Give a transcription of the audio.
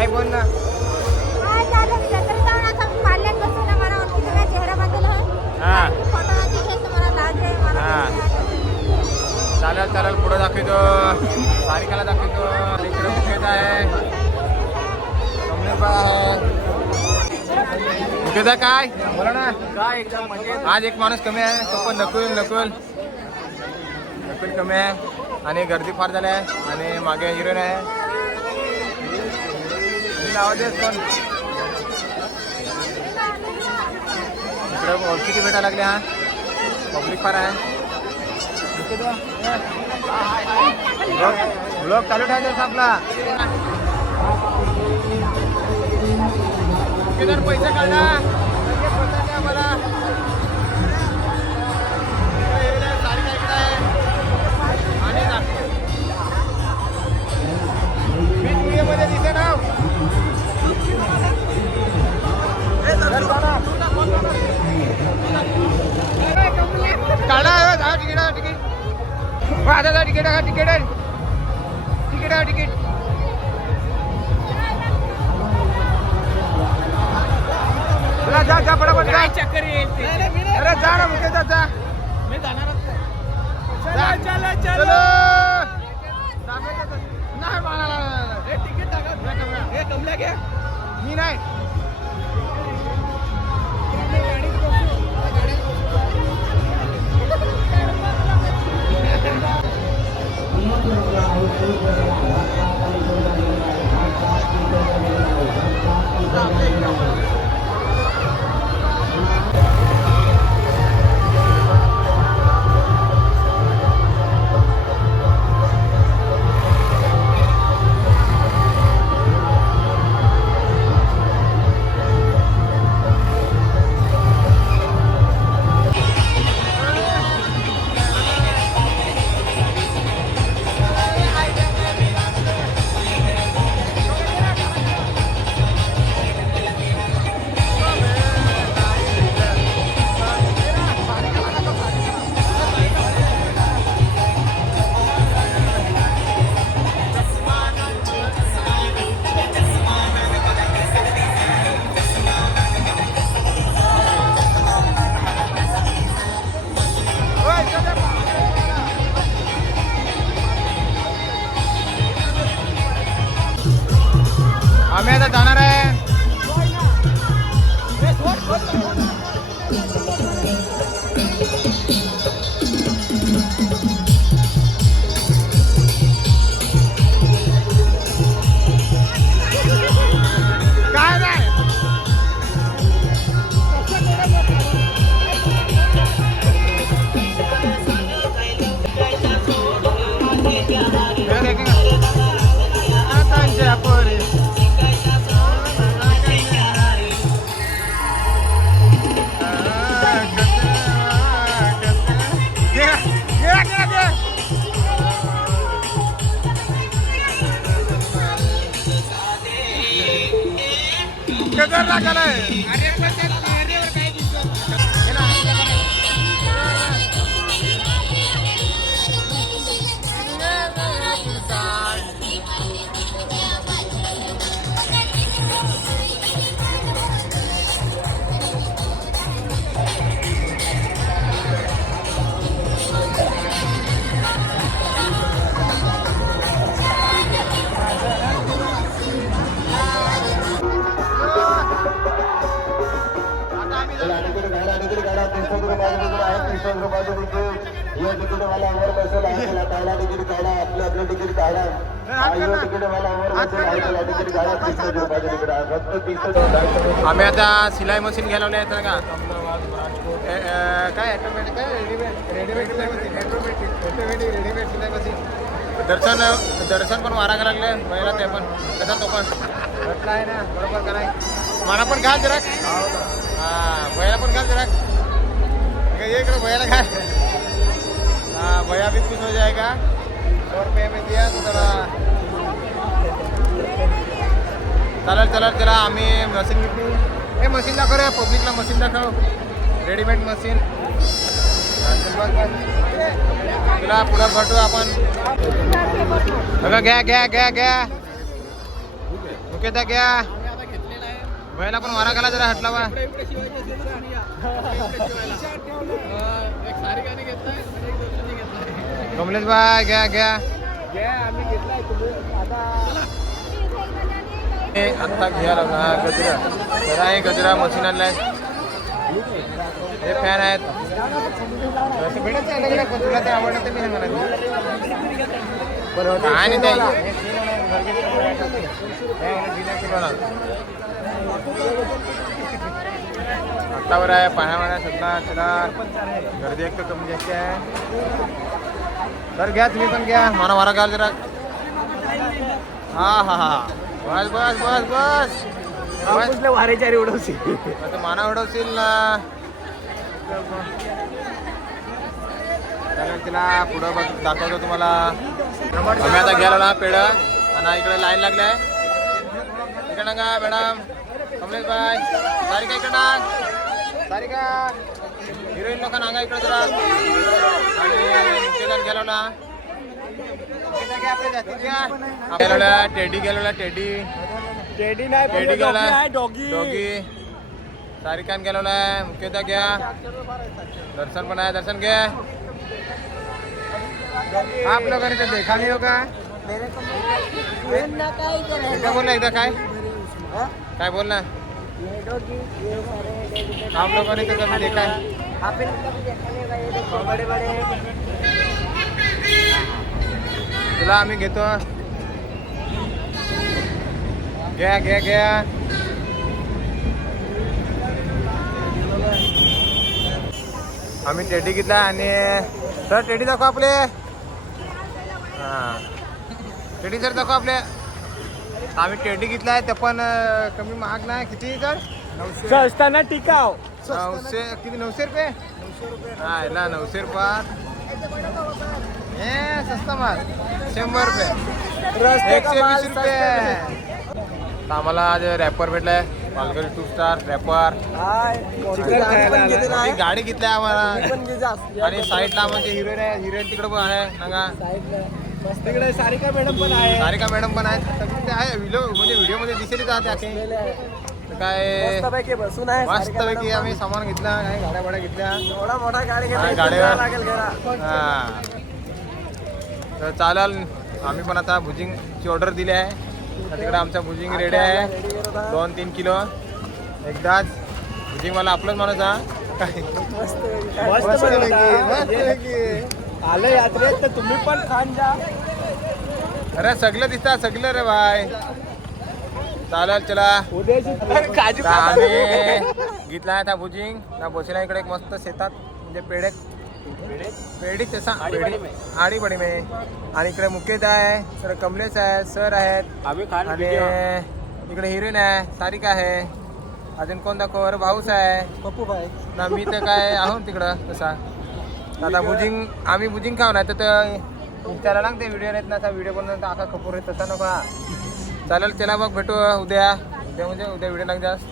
हाय बोल ना. हाय चालू जत्रेत जाऊन आता पाल्यात बसून मला ओळखीचा काय चेहरा बदल आहे. हा फोटो घ्यायचं मला लाज आहे मला. हा. चालेल चालेल पुढे दाखवतो. सारिकाला दाखवतो. इकडे मुकेश आहे. कमलेश आहे. मुकेश काय बोला ना. काय एकदम मजेत. आज एक माणूस कमी आहे तो पण नकुल नकुल नकुल कमी आहे आणि गर्दी फार झाली आहे आणि मागे हिरोईन आहे. आवाज देस पण इकडे ओळखीची भेटायला लागली. हा पब्लिक फार आहे. ब्लॉग चालू ठेवायचा आपला. पैसे काढा मला. मध्ये दिसे ना काढा तिकीट तिकीट आता तिकीट तिकीट तिकीट तिकीट जा जा पटापट जा. चक्कर येईल. अरे जा ना मुकेश जा. मी जाणारच चलो चलो नाही मला हे तिकीट टाका. हे कमल्या घ्या. मी नाही. आम्ही आता जाणार आहे. काय नाही खतरनाक आलाय. आम्ही आता सिलाई मशीन घ्यायला लावले आहेत का काय ऑटोमॅटिक काय रेडीमेड सिलाई मशीन रेडीमेड सिलाई मशीन. दर्शन पण मारायला लागले पहिला ते पण कसा तो पण म्हटलं आहे ना बरोबर का नाही. मला पण घाल जरा. हां भैयाला पण घाल जरा. ये करो भैयाला घाल. हाँ भैया भी खुश हो जाएगा. 100 रुपये में दिया तो जरा चालेल चालेल. चला आम्ही मशीन घेतली. हे मशीन दाखव रे पब्लिकला मशीन दाखव. Readymade machine. तुला पुढं भेटू आपण. बघा घ्या घ्या घ्या घ्या. मुख्यतः घ्या आम्ही आता घेतलेला आहे. बैला पण वारा घाला जरा हटला बा इकडे शिवायचं असेल तर आणि या. इकडे शिवायला. एक सारिकाने घेतलाय आणि एक दर्शनने घेतलाय. कमलेश बाय घ्या घ्या घ्या, आम्ही घेतलाय तुम्ही आता हे आत्ता घ्यायला लागला गजरा जरा हे गजरा मशीन आणलाय हे फॅन आहेत असं भेटत आहे ना पण तुला ते आवडलं तर मी सांगणार काय नाही ते आत्तावर आहे पाण्यावर सगळा त्याला गर्दी एक तर कमी जास्त आहे तर घ्या तुम्ही पण घ्या मला मारा घाल जरा हा हा हा बस बस बस बस वारेचारी उडवशी. आता माना उडवशील ना चालेल तिला पुढं बघ दाखवतो तुम्हाला आम्ही आता गेलो पेढ आणि इकडे लाईन लागलाय इकडं का मॅडम कमलेश बाय सारिका इकडं सारिका हिरोईन लोकांना अंगा इकडे जरा आणि गेलो ना गेलो टेडी गेलो टेडी टेडी नाही टेडी गेला डॉगी. डॉगी सारिकान गेलेला आहे मुख्यतः घ्या दर्शन पण आहे दर्शन घ्या आप लोगों ने तो देखा नहीं होगा एकदा बोलना एकदा काय काय बोलना आप लोगों ने तो कभी देखा है तुला आम्ही घेतो घ्या घ्या घ्या आम्ही टेडी घेतला आणि सर टेडी दाखव आपले हां टेडी सर दाखव आपले आम्ही टेडी घेतला आहे ते पण कमी महाग नाही किती सर असताना टिकाव 900 किती 900 रुपये हा याला 900 रुपयात हे स्वस्त माल 100 रुपये 120 रुपये आम्हाला आज रॅपर भेटलाय पालघर 2 स्टार रॅपर गाडी घेतली आम्हाला आणि साईडला म्हणजे हिरोईन आहे हिरोईन तिकडे पण आहे सांगा तिकडे सारिका मॅडम पण आहे. सारिका मॅडम पण आहेत सगळे ते आहे व्हिडिओ मध्ये दिसेल काय मस्तपैकी बसून आहे. मस्तपैकी आम्ही सामान घेतला काही गाड्या भाड्या घेतल्या एवढा मोठा गाडी हा, गाडीवर. हा तर चालेल आम्ही पण आता भुजिंगची ऑर्डर दिली आहे तिकडे आमचा भुजिंग रेडी आहे 2-3 किलो एकदाच भुजिंग मला आपलंच माणूस हा आलं यात्रेत तर तुम्ही पण खान जा. अरे सगळं दिसतात सगळं रे भाई चालेल चला उद्याची काजू आता आम्ही घेतला आहे त्या भुजिंग त्या बसला इकडे एक मस्त शेतात म्हणजे पेढी तसा आडी बडी मे आणि इकडे मुकेश आहे तर कमलेश आहे सर आहेत आणि इकडे हिरोईन आहे सारिका आहे अजून कोण दाखव अरे भाऊच आहे पप्पू भाई ना मी तर काय आहोत तिकडं तसा आता भुजिंग आम्ही भुजिंग खाऊ नाही तर इंस्टाला लागते व्हिडिओ येत ना व्हिडिओ बनवून आका खपूर आहे तसा नको चालेल त्याला मग भेटू उद्या म्हणजे उद्या व्हिडिओ लाग जास्त